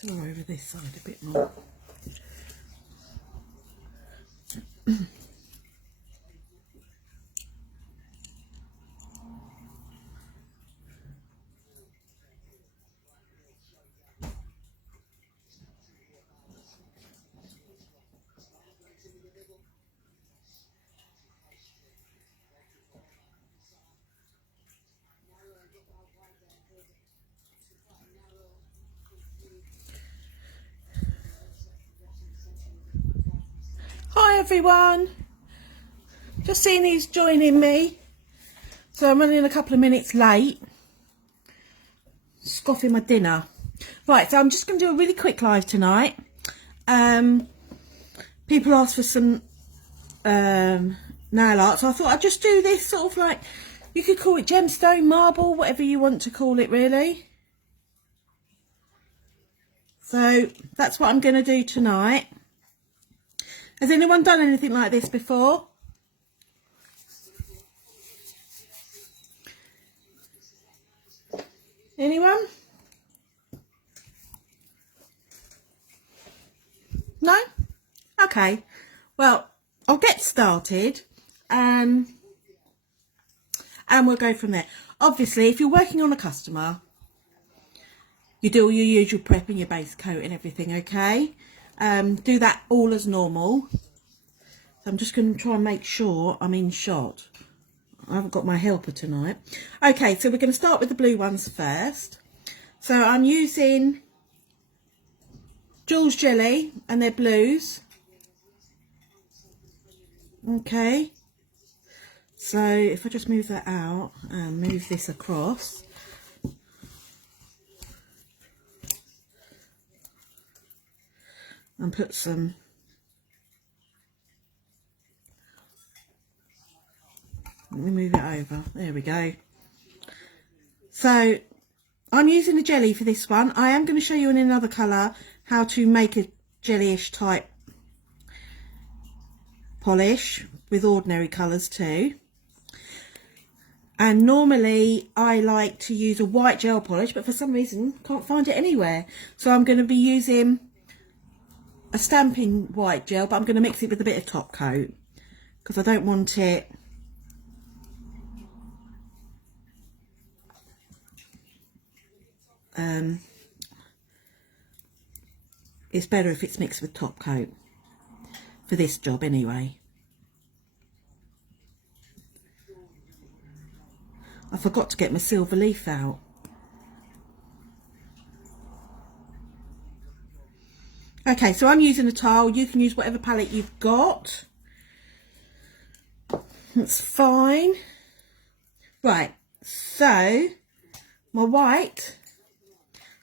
So over this side a bit more. Hi everyone, just seeing who's joining me. So I'm running a couple of minutes late, scoffing my dinner. Right, so I'm just going to do a really quick live tonight. People asked for some nail art, so I thought I'd just do this sort of like, you could call it gemstone, marble, whatever you want to call it really. So that's what I'm going to do tonight. Has anyone done anything like this before? Anyone? No? Okay. Well, I'll get started and we'll go from there. Obviously, if you're working on a customer, you do all your usual prep and your base coat and everything, okay? Do that all as normal. So I'm just going to try and make sure I'm in shot. I haven't got my helper tonight. Okay, so we're going to start with the blue ones first. So I'm using Jules Jelly and they're blues. Okay. So if I just move that out and move this across. And put some let me move it over, there we go. So I'm using a jelly for this one. I am going to show you in another colour how to make a jellyish type polish with ordinary colours too. And normally I like to use a white gel polish, but for some reason can't find it anywhere, so I'm going to be using a stamping white gel, but I'm going to mix it with a bit of top coat because I don't want it it's better if it's mixed with top coat for this job anyway. I forgot to get my silver leaf out. Okay, so I'm using a tile. You can use whatever palette you've got. That's fine. Right, so my white,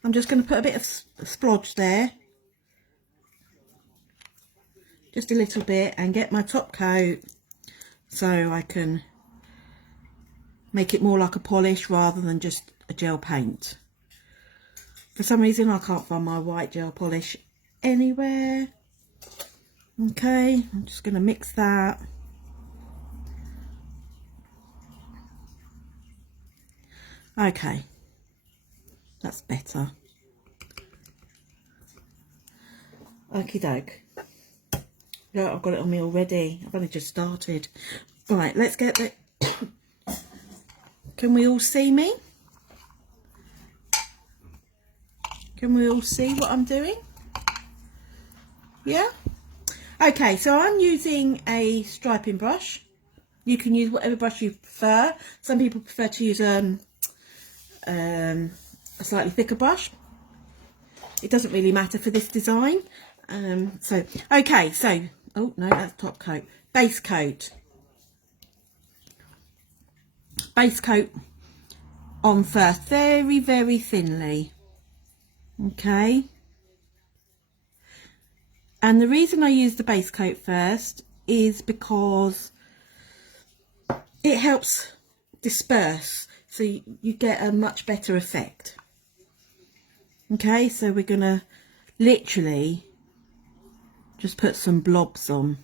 I'm just going to put a bit of splodge there. Just a little bit, and get my top coat so I can make it more like a polish rather than just a gel paint. For some reason I can't find my white gel polish anywhere. Okay, I'm just going to mix that. Okay, that's better. Okie doke. Yeah, I've got it on me already. I've only just started. Right, let's get the... Can we all see me? Can we all see what I'm doing? Yeah? Okay, so I'm using a striping brush. You can use whatever brush you prefer. Some people prefer to use a slightly thicker brush. It doesn't really matter for this design. Okay, so, oh no, that's top coat. Base coat. Base coat on first, very, very thinly. Okay. And the reason I use the base coat first is because it helps disperse, so you get a much better effect. Okay, so we're gonna literally just put some blobs on.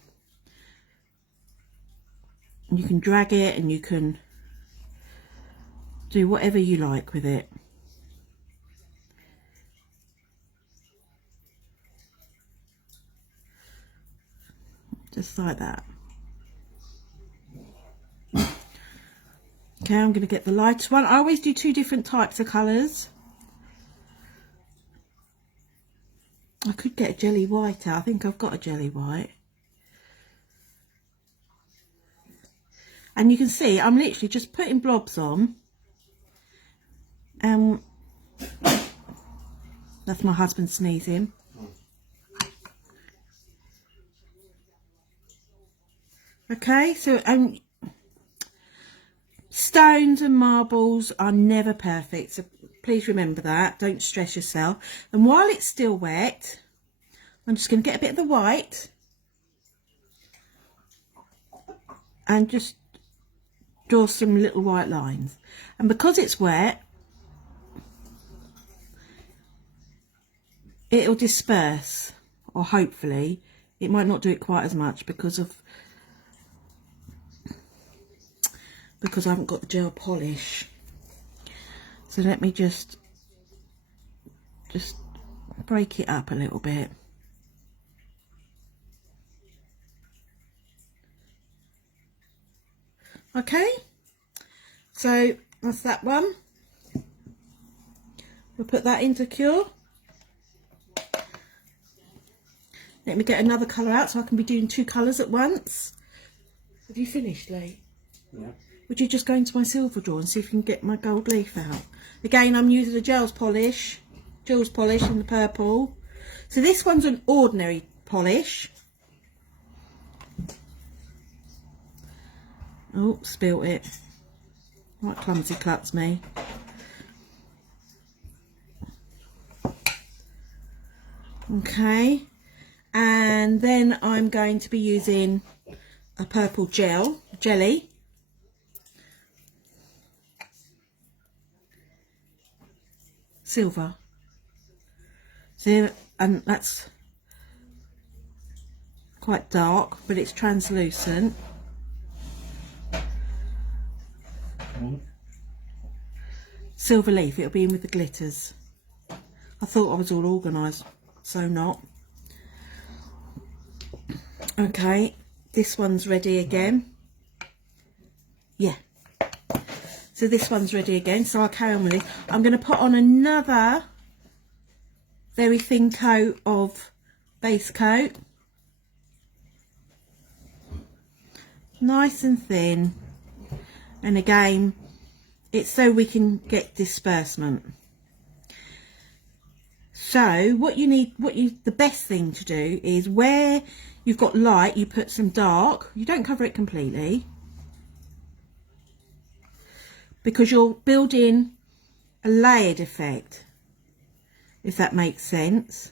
You can drag it and you can do whatever you like with it. just like that. Okay, I'm going to get the lighter one. I always do 2 different types of colours. I could get a jelly white out. I think I've got a jelly white. And you can see I'm literally just putting blobs on. That's my husband sneezing. Okay, so stones and marbles are never perfect, so please remember that. Don't stress yourself. And while it's still wet, I'm just going to get a bit of the white and just draw some little white lines. And because it's wet, it'll disperse, or hopefully. It might not do it quite as much because I haven't got the gel polish. So let me just break it up a little bit. Okay, so that's that one. We'll put that into cure. Let me get another colour out so I can be doing 2 colours at once. Have you finished, Lee? Yeah. Would you just go into my silver drawer and see if you can get my gold leaf out? Again, I'm using a gels polish in the purple. So this one's an ordinary polish. Oh, spilt it. Right, clumsy klutz me. Okay, and then I'm going to be using a purple jelly. Silver. See, and that's quite dark, but it's translucent. Silver leaf, it'll be in with the glitters. I thought I was all organised, so not. Okay, this one's ready again. Yeah. So this one's ready again, so I'll carry on with it. I'm going to put on another very thin coat of base coat. Nice and thin. And again, it's so we can get disbursement. So the best thing to do is where you've got light, you put some dark. You don't cover it completely, because you're building a layered effect, if that makes sense.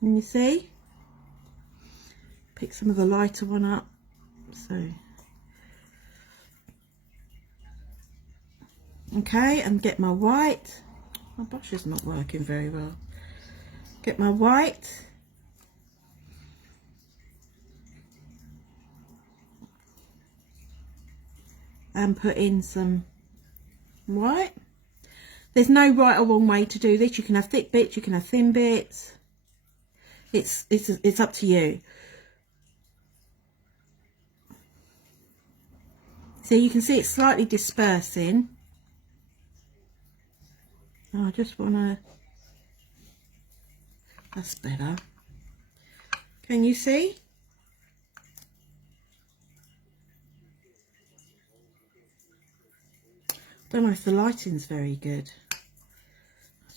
And you see? Pick some of the lighter one up. So, okay, and get my white. My brush is not working very well. Get my white. And put in some white. There's no right or wrong way to do this. You can have thick bits, you can have thin bits. It's up to you. So you can see it's slightly dispersing. Oh, I just want to... That's better. Can you see? Don't know if the lighting's very good.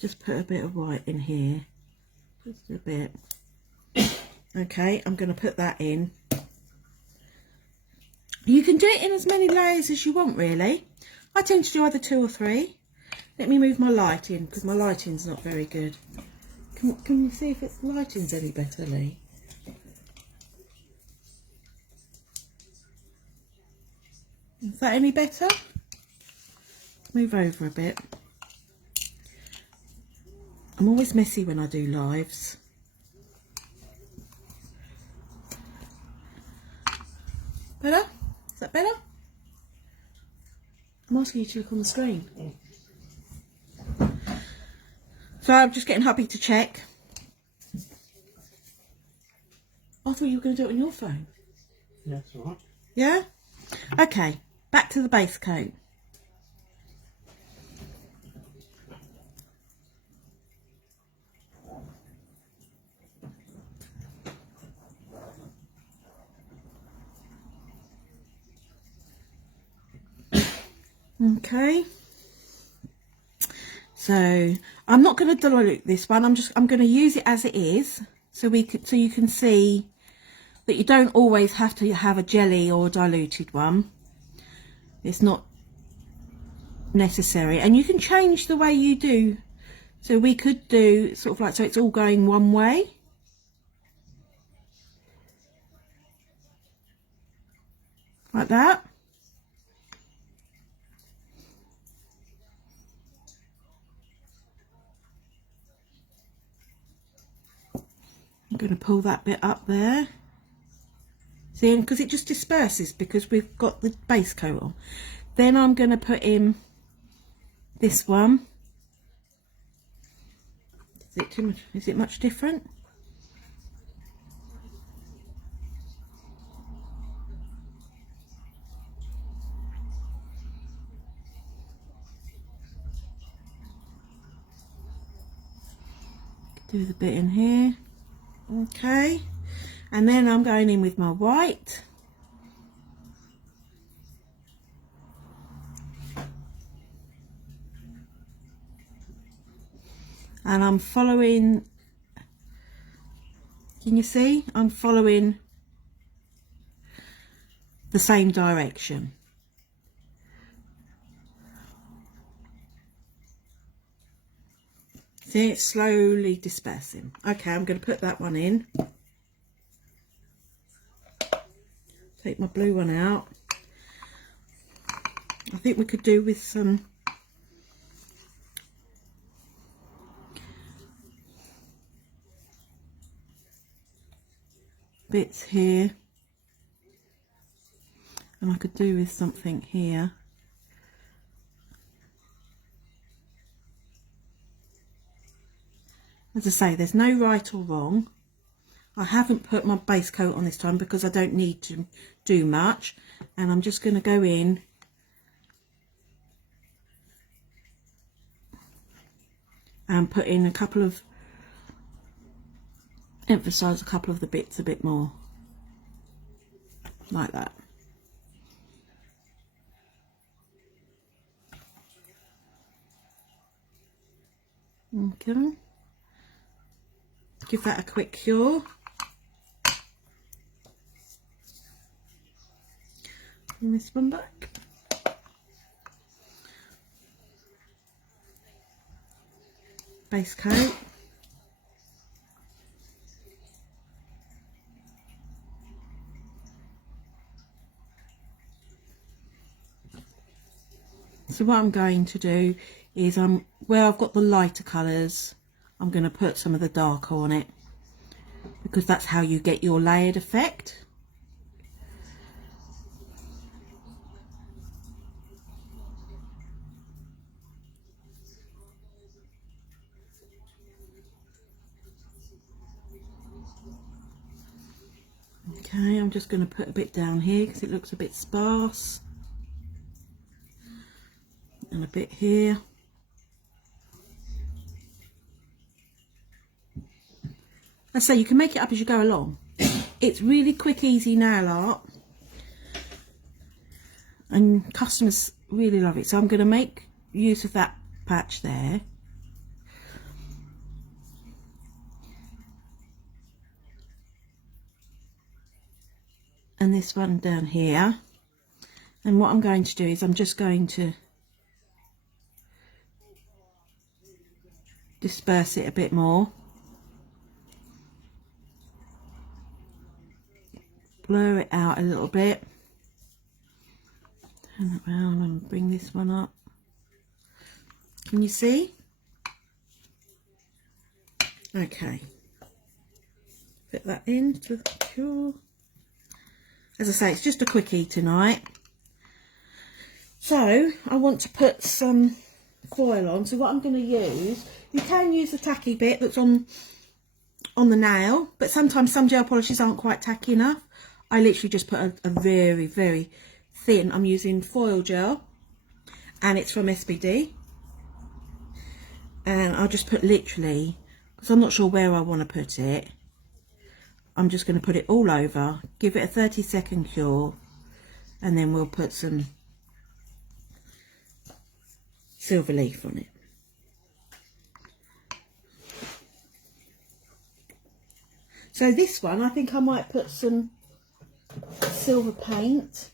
Just put a bit of white in here. Just a bit. Okay, I'm going to put that in. You can do it in as many layers as you want, really. I tend to do either 2 or 3. Let me move my light in, because my lighting's not very good. Can you see if the lighting's any better, Lee? Is that any better? Move over a bit. I'm always messy when I do lives. Better? Is that better? I'm asking you to look on the screen. So So I'm just getting happy to check. I thought you were going to do it on your phone. Yeah, it's alright. Yeah? Okay, back to the base coat. Okay. So I'm not going to dilute this one. I'm going to use it as it is, so you can see that you don't always have to have a jelly or a diluted one. It's not necessary, and you can change the way you do. So we could do sort of like, so it's all going one way. Like that. I'm going to pull that bit up there. See, because it just disperses because we've got the base coat on. Then I'm going to put in this one. Is it too much? Is it much different? Do the bit in here. Okay, and then I'm going in with my white. And I'm following, can you see? I'm following the same direction. See, it's slowly dispersing. Okay, I'm going to put that one in. Take my blue one out. I think we could do with some bits here, and I could do with something here. As I say, there's no right or wrong. I haven't put my base coat on this time because I don't need to do much, and I'm just going to go in and put in a couple of, emphasize a couple of the bits a bit more, like that. Okay, give that a quick cure. Bring this one back. Base coat. So what I'm going to do is where I've got the lighter colours, I'm going to put some of the darker on it, because that's how you get your layered effect. Okay, I'm just going to put a bit down here because it looks a bit sparse. And a bit here. Let's say you can make it up as you go along. It's really quick, easy nail art, and customers really love it. So I'm going to make use of that patch there. And this one down here. And what I'm going to do is I'm just going to disperse it a bit more. Blur it out a little bit. Turn it around and bring this one up. Can you see? Okay. Fit that in to the cure. As I say, it's just a quickie tonight. So I want to put some foil on. So what I'm going to use You can use the tacky bit that's on the nail, but sometimes some gel polishes aren't quite tacky enough. I literally just put a very, very thin, I'm using foil gel, and it's from SBD. And I'll just put literally, because I'm not sure where I want to put it, I'm just going to put it all over, give it a 30-second cure, and then we'll put some silver leaf on it. So this one, I think I might put some silver paint.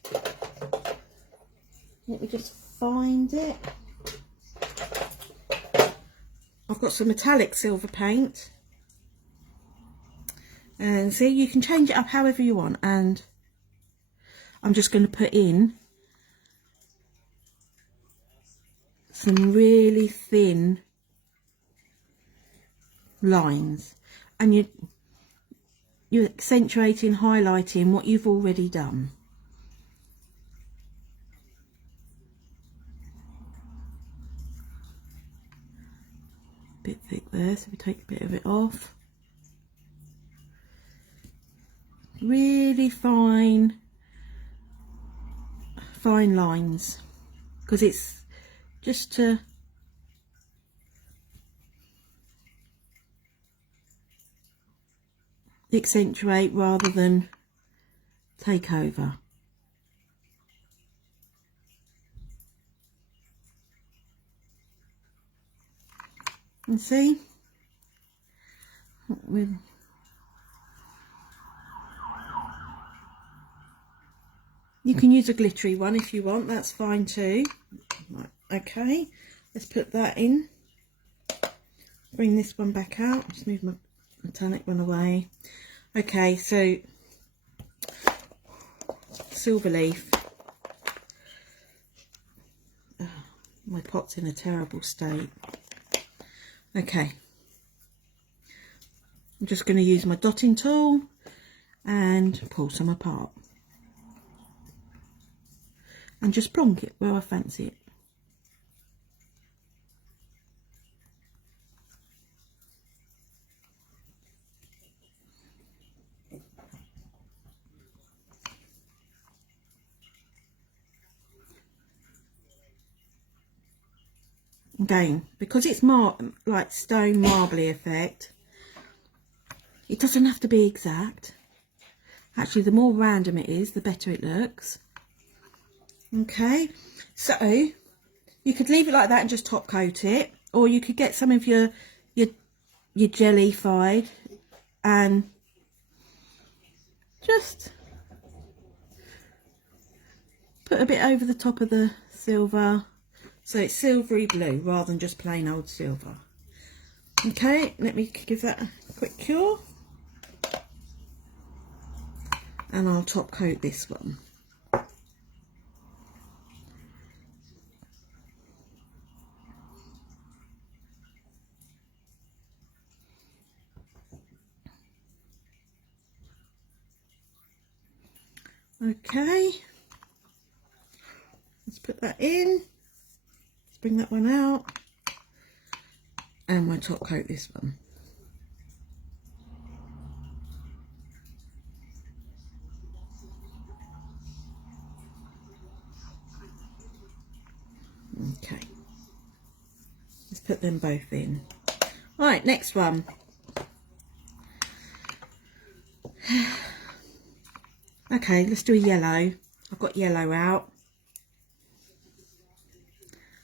Let me just find it. I've got some metallic silver paint. And see, you can change it up however you want. And I'm just going to put in some really thin lines. And you're accentuating, highlighting what you've already done. Bit thick there, so we take a bit of it off. Really fine lines, because it's just to accentuate rather than take over. And see, you can use a glittery one if you want, that's fine too. Right, okay, let's put that in. Bring this one back out, just move my metallic one away. Okay, so silver leaf. Oh, my pot's in a terrible state. Okay, I'm just going to use my dotting tool and pull some apart and just plonk it where I fancy it. Again, because it's like stone marbly effect, it doesn't have to be exact. Actually, the more random it is, the better it looks. Okay, so you could leave it like that and just top coat it, or you could get some of your jellified and just put a bit over the top of the silver. So it's silvery blue rather than just plain old silver. Okay, let me give that a quick cure. And I'll top coat this one. Okay, let's put that in. Bring that one out, and we'll top coat this one. Okay, let's put them both in. Right, next one. Okay, let's do a yellow. I've got yellow out.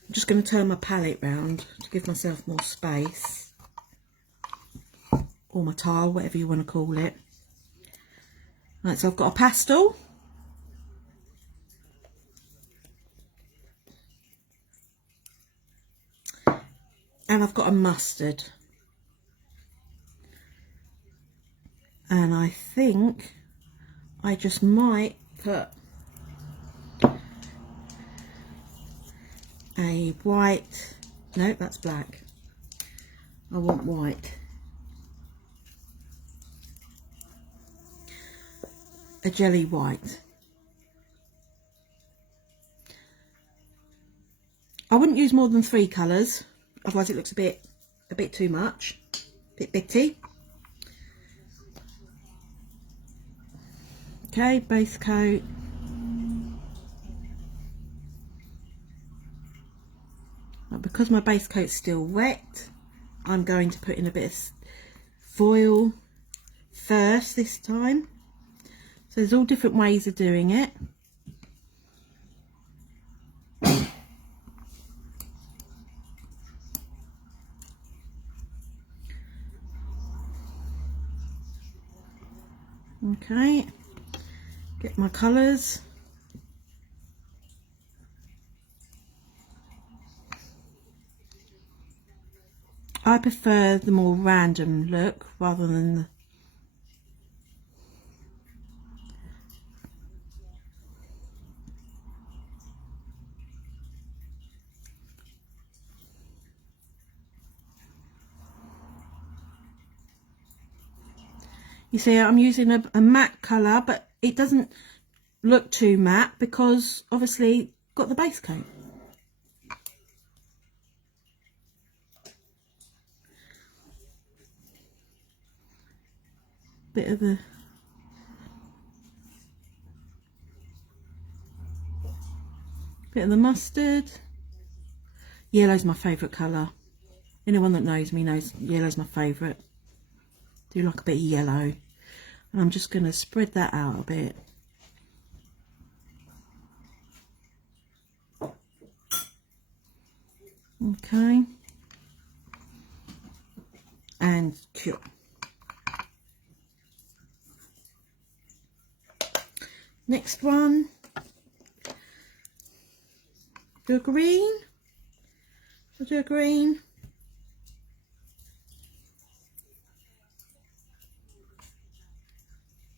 I'm just going to turn my palette round to give myself more space, or my tile, whatever you want to call it. Right, so I've got a pastel, and I've got a mustard, and I think I just might put a white, no, that's black. I want white. A jelly white. I wouldn't use more than 3 colours, otherwise it looks a bit a bit too much, a bit bitty. Okay, base coat. But because my base coat's still wet, I'm going to put in a bit of foil first this time. So there's all different ways of doing it. Okay, get my colours. I prefer the more random look rather than the you see, I'm using a matte colour, but it doesn't look too matte because obviously got the base coat. Bit of the mustard. Yellow's my favourite colour. Anyone that knows me knows yellow's my favourite. Do like a bit of yellow. And I'm just going to spread that out a bit. Okay. And cure. Next one. Do a green. I'll do a green.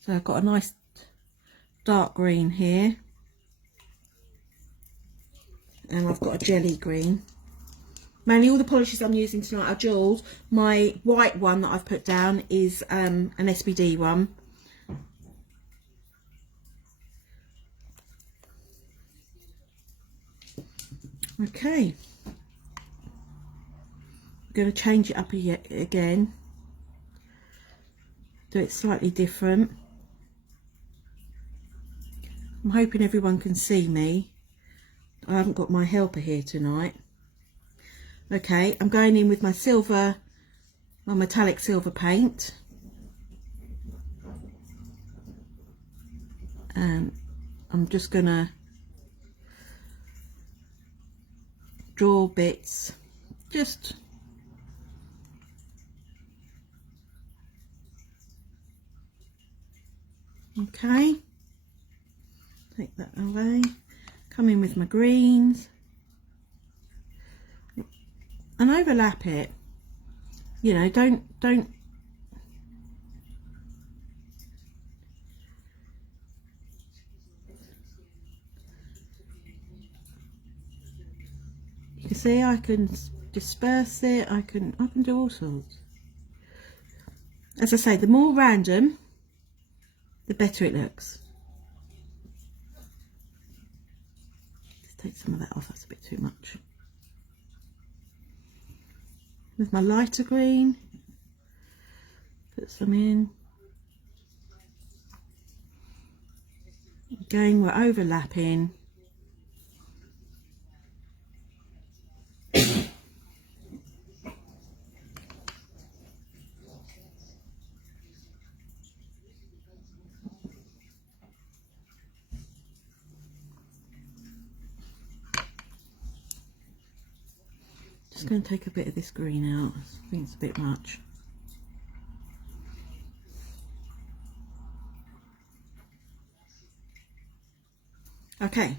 So I've got a nice dark green here. And I've got a jelly green. Mainly all the polishes I'm using tonight are jewels. My white one that I've put down is an SBD one. Okay. I'm going to change it up again. Do it slightly different. I'm hoping everyone can see me. I haven't got my helper here tonight. Okay, I'm going in with my silver, my metallic silver paint. And I'm just going to draw bits, just okay. Take that away. Come in with my greens and overlap it. You know, don't you can see I can disperse it, I can do all sorts. As I say, the more random, the better it looks. Let's take some of that off, that's a bit too much. With my lighter green, put some in. Again, we're overlapping. Just going to take a bit of this green out. I think it's a bit much. Okay,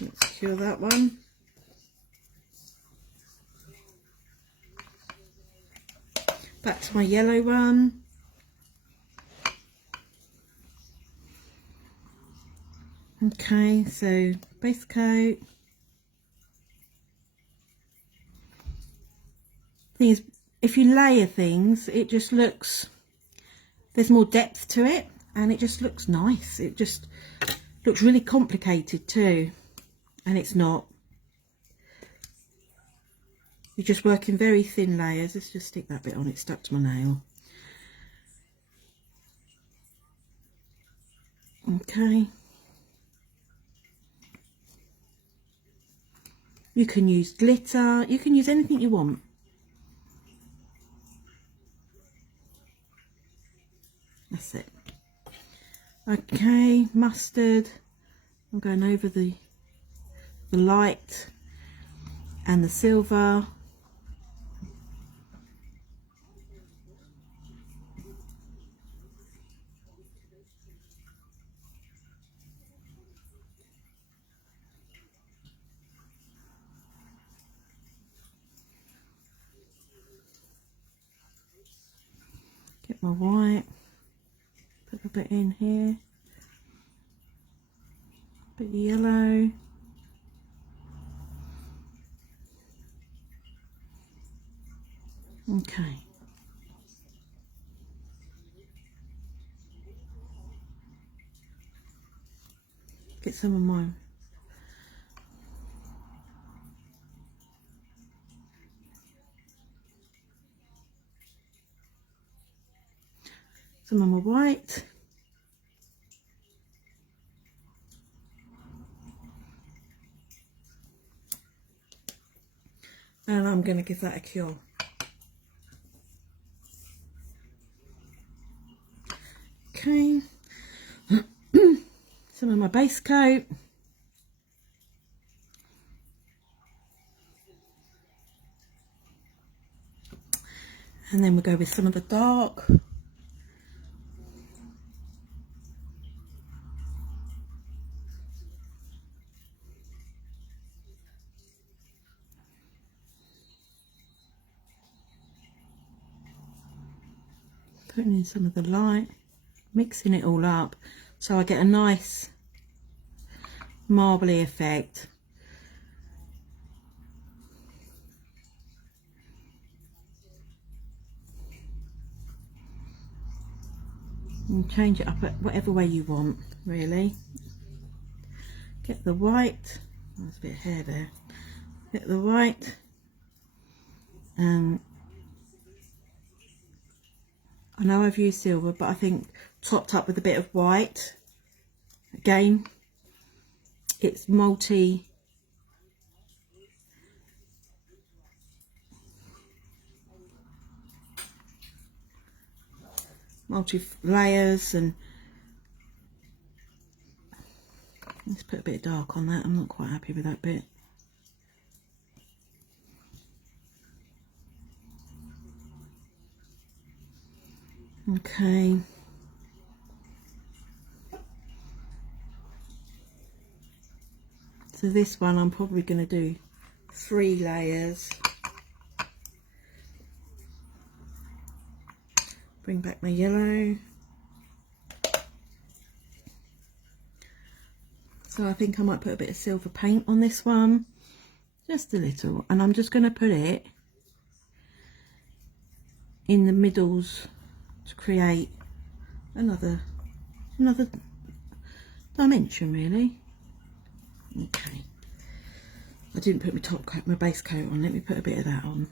let's cure that one. Back to my yellow one. Okay, so base coat. Thing is, if you layer things, it just looks, there's more depth to it, and it just looks nice. It just looks really complicated too, and it's not. You're just working very thin layers. Let's just stick that bit on. It stuck to my nail. Okay. You can use glitter. You can use anything you want. That's it. Okay, mustard. I'm going over the light and the silver. Get my white, put a bit in here, bit of yellow. Okay. Get some of mine. Some of my white. And I'm going to give that a cure. Okay. Some of my base coat. And then we'll go with some of the dark. Putting in some of the light, mixing it all up so I get a nice marbly effect. And change it up at whatever way you want, really. Get the white, there's a bit of hair there. Get the white, and I know I've used silver, but I think topped up with a bit of white. Again, it's multi layers, and let's put a bit of dark on that. I'm not quite happy with that bit. Okay. So this one I'm probably going to do 3 layers. Bring back my yellow. So I think I might put a bit of silver paint on this one. Just a little. And I'm just going to put it in the middles to create another dimension, really. Okay. I didn't put my top coat, my base coat on. Let me put a bit of that on.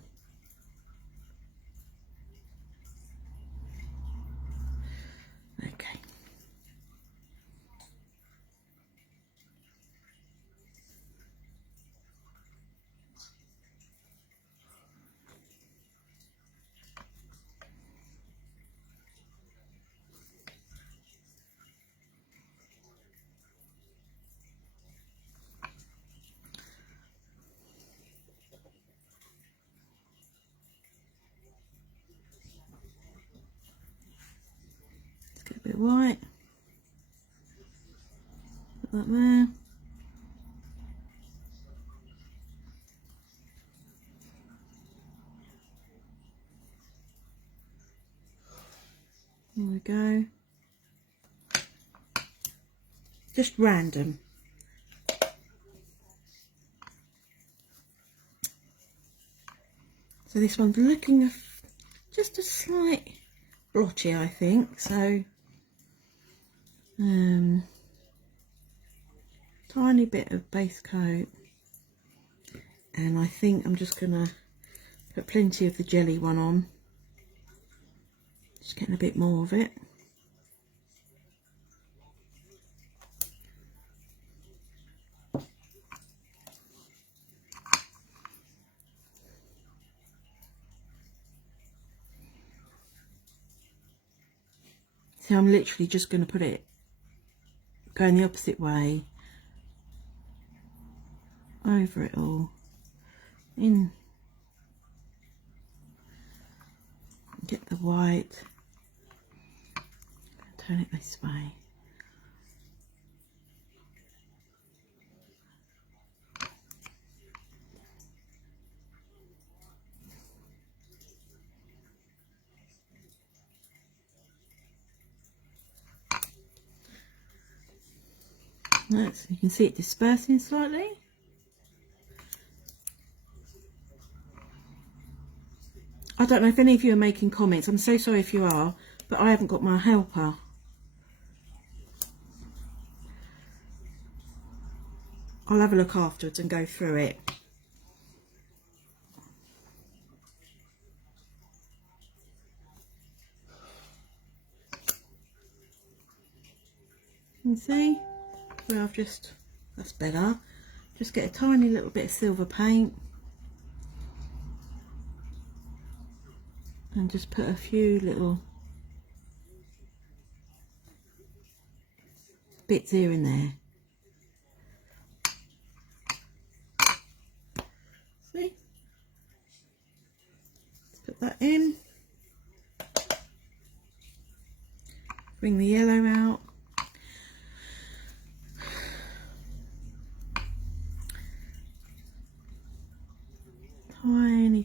Okay. Get a bit of white, put that there. There we go. Just random. So this one's looking just a slight blotchy, I think. So tiny bit of base coat, and I think I'm just gonna Put plenty of the jelly one on. Just getting a bit more of it. See, I'm literally just going to put it going the opposite way over it all. In, get the white, turn it this way. That's, you can see it dispersing slightly. I don't know if any of you are making comments. I'm so sorry if you are, but I haven't got my helper. I'll have a look afterwards and go through it. You can see where I've just, that's better. Just get a tiny little bit of silver paint. And just put a few little bits here and there. See? Let's put that in. Bring the yellow out.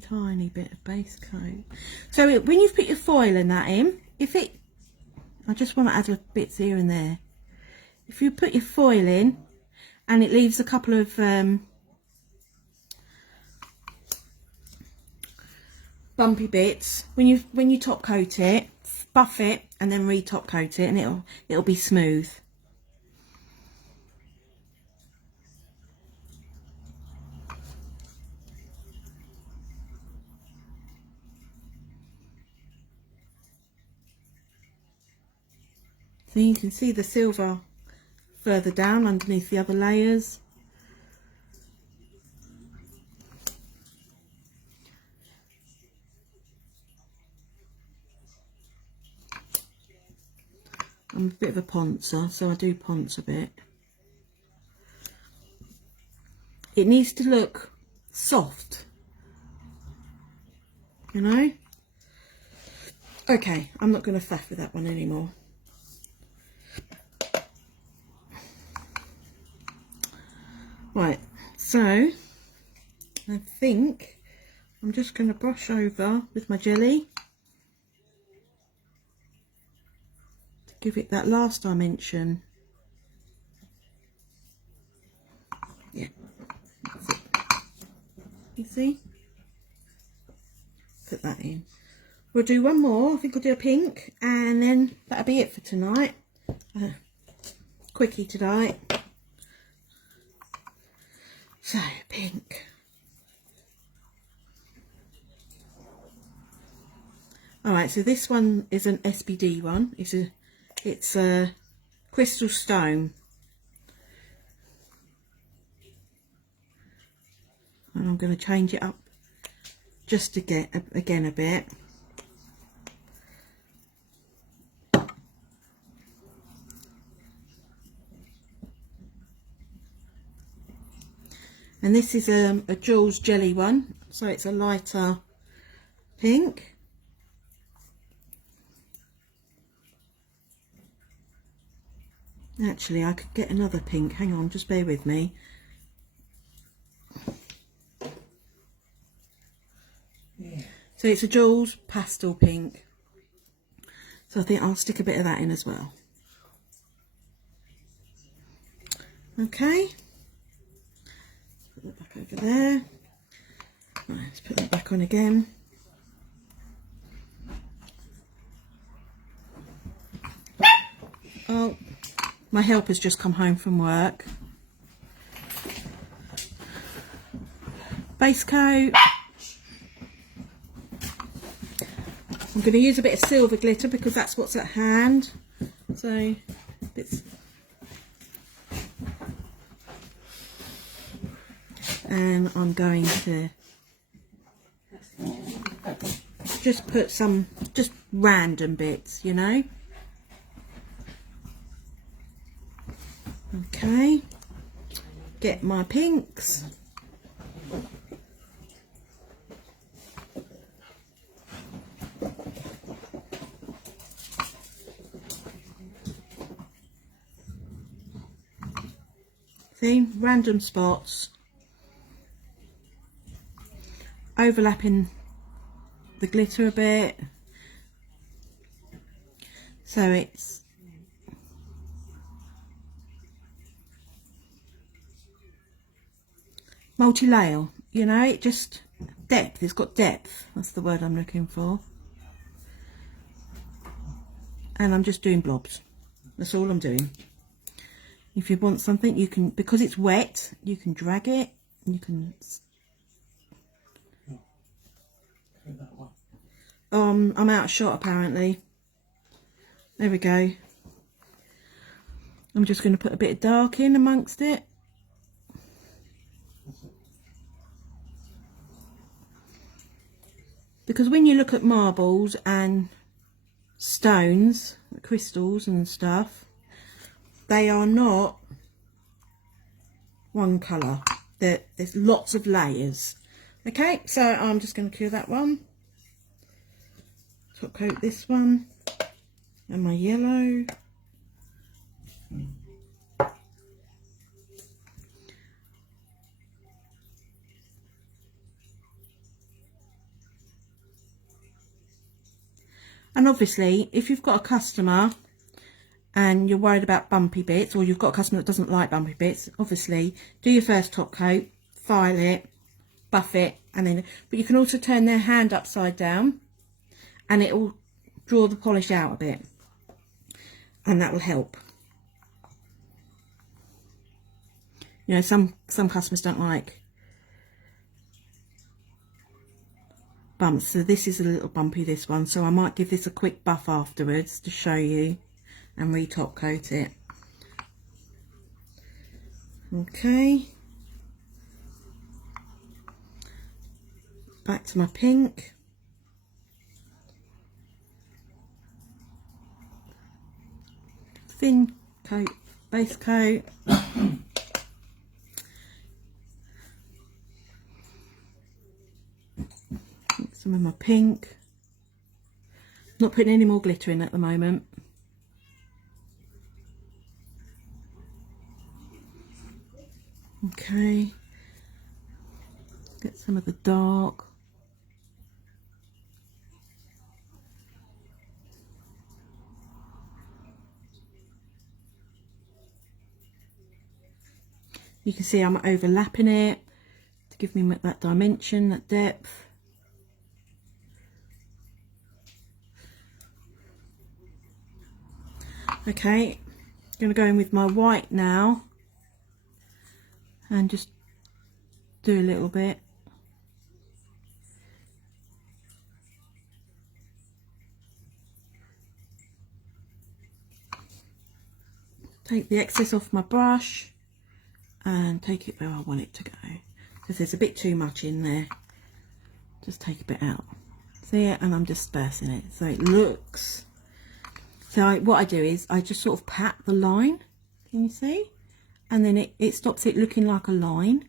Tiny bit of base coat. So when you've put your foil and that in, if it, I just want to add a bits here and there. If you put your foil in and it leaves a couple of bumpy bits, when you top coat it, buff it and then re-top coat it, and it'll be smooth. So you can see the silver further down underneath the other layers. I'm a bit of a poncer, so I do ponce a bit. It needs to look soft, you know. Okay, I'm not going to faff with that one anymore. Right, so I think I'm just going to brush over with my jelly to give it that last dimension. Yeah, that's it. You see? Put that in. We'll do one more. I think I'll do a pink, and then that'll be it for tonight. Quickie tonight. So, pink. Alright, so this one is an SBD one. It's a crystal stone. And I'm going to change it up just to get, again, a bit. And this is a Jules Jelly one, so it's a lighter pink. Actually, I could get another pink. Hang on, just bear with me. Yeah. So it's a Jules pastel pink. So I think I'll stick a bit of that in as well. Okay. Put that back over there. Right, let's put that back on again. Oh, my helper's just come home from work. Base coat. I'm going to use a bit of silver glitter because that's what's at hand. So it's, and I'm going to just put some just random bits, you know. Okay, get my pinks. See, random spots, overlapping the glitter a bit, so it's multi-layer, you know, it just depth, it's got depth, that's the word I'm looking for. And I'm just doing blobs, that's all I'm doing. If you want something, you can, because it's wet, you can drag it, you can. I'm out of shot apparently. There we go. I'm just going to put a bit of dark in amongst it. Because when you look at marbles and stones, crystals and stuff, they are not one colour. There's lots of layers. Okay, so I'm just going to cure that one. Top coat this one. And my yellow. And obviously, if you've got a customer and you're worried about bumpy bits, or you've got a customer that doesn't like bumpy bits, obviously do your first top coat, file it, buff it, and then, but you can also turn their hand upside down and it will draw the polish out a bit, and that will help. You know, some customers don't like bumps, so this is a little bumpy, this one, so I might give this a quick buff afterwards to show you and re-top coat it. Okay, back to my pink. Thin coat, base coat. Some of my pink. Not putting any more glitter in at the moment. Okay, get some of the dark. You can see I'm overlapping it to give me that dimension, that depth. Okay, I'm going to go in with my white now and just do a little bit. Take the excess off my brush and take it where I want it to go. Because there's a bit too much in there. Just take a bit out. See it? And I'm dispersing it so it looks. So what I do is I just sort of pat the line. Can you see? And then it stops it looking like a line.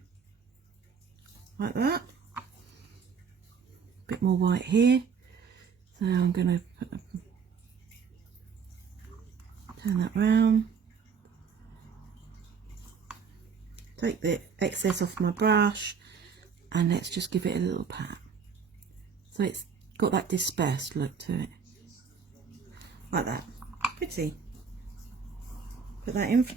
Like that. A bit more white here. So I'm going to turn that round. Take the excess off my brush and let's just give it a little pat. So it's got that dispersed look to it. Like that. Pretty. Put that in.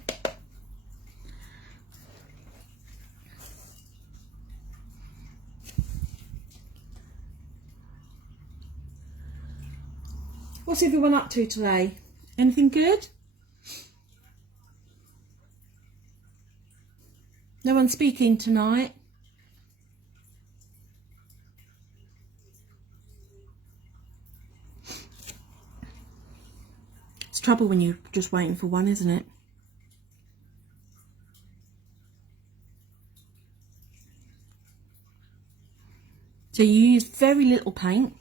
What's everyone up to today? Anything good? No one speaking tonight? trouble when you're just waiting for one, isn't it? So you use very little paint,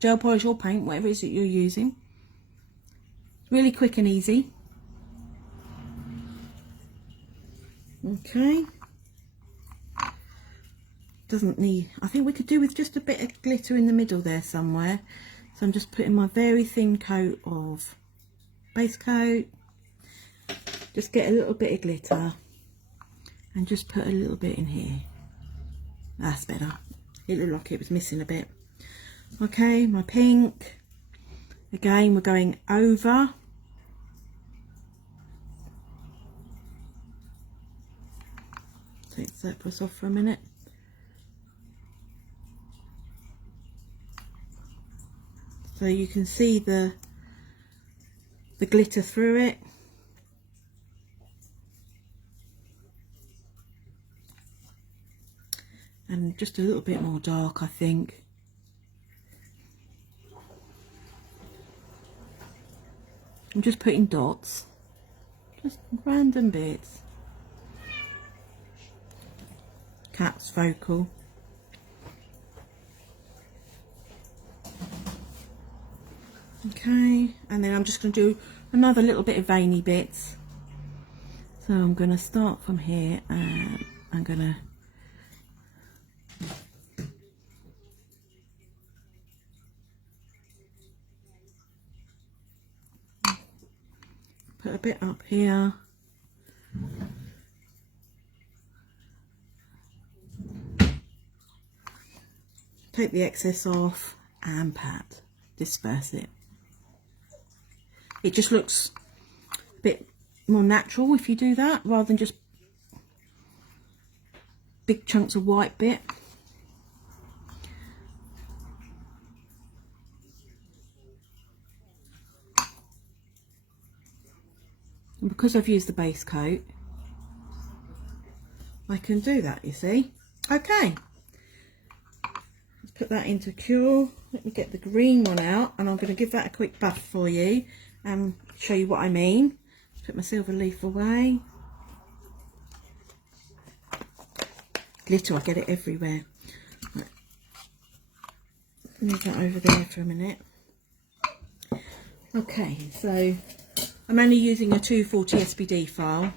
gel polish or paint, whatever it is that you're using. Really quick and easy. Okay. Doesn't need, I think we could do with just a bit of glitter in the middle there somewhere. So I'm just putting my very thin coat of base coat. Just get a little bit of glitter and just put a little bit in here. That's better. It looked like it was missing a bit. Okay, my pink. Again, we're going over. Take the surplus off for a minute. So you can see the glitter through it. And just a little bit more dark, I think. I'm just putting dots, just random bits. Cat's vocal. Okay, and then I'm just going to do another little bit of veiny bits. So I'm going to start from here and I'm going to put a bit up here. Take the excess off and pat, disperse it. It just looks a bit more natural if you do that, rather than just big chunks of white bit. And because I've used the base coat, I can do that, you see. Okay, let's put that into cure. Let me get the green one out, and I'm going to give that a quick buff for you and show you what I mean. Put my silver leaf away. Glitter, I get it everywhere. Right. Move that over there for a minute. Okay, so I'm only using a 240 SPD file,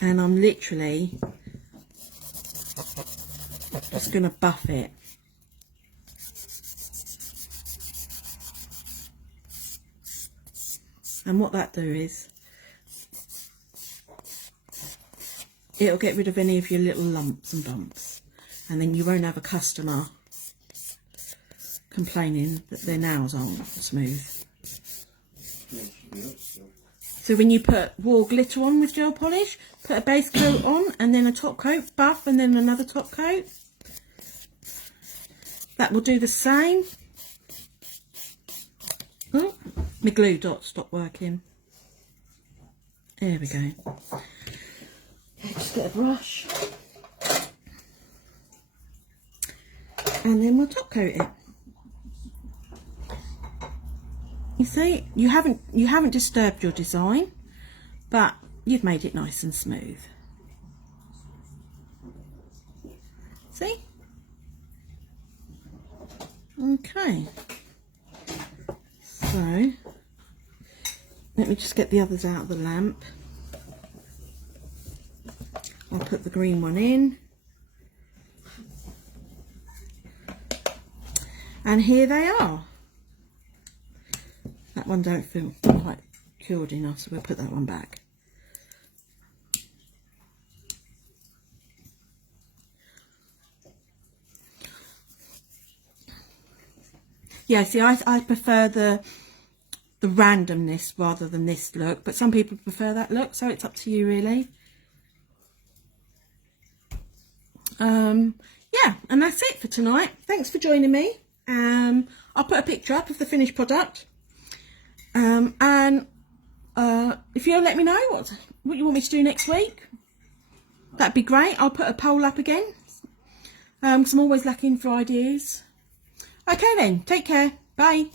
and I'm literally just going to buff it. And what that do is, it'll get rid of any of your little lumps and bumps, and then you won't have a customer complaining that their nails aren't smooth. So when you put raw glitter on with gel polish, put a base coat on and then a top coat, buff, and then another top coat. That will do the same. Oh, my glue dot stopped working. There we go. Okay, just get a brush. And then we'll top coat it. You see, you haven't disturbed your design, but you've made it nice and smooth. See? Okay. So, let me just get the others out of the lamp. I'll put the green one in. And here they are. That one don't feel quite cured enough, so we'll put that one back. Yeah, see, I prefer the randomness rather than this look, but some people prefer that look, so it's up to you really. Yeah, and that's it for tonight. Thanks for joining me. I'll put a picture up of the finished product. And if you'll let me know what you want me to do next week, that'd be great. I'll put a poll up again, because I'm always lacking for ideas. Okay then, take care. Bye.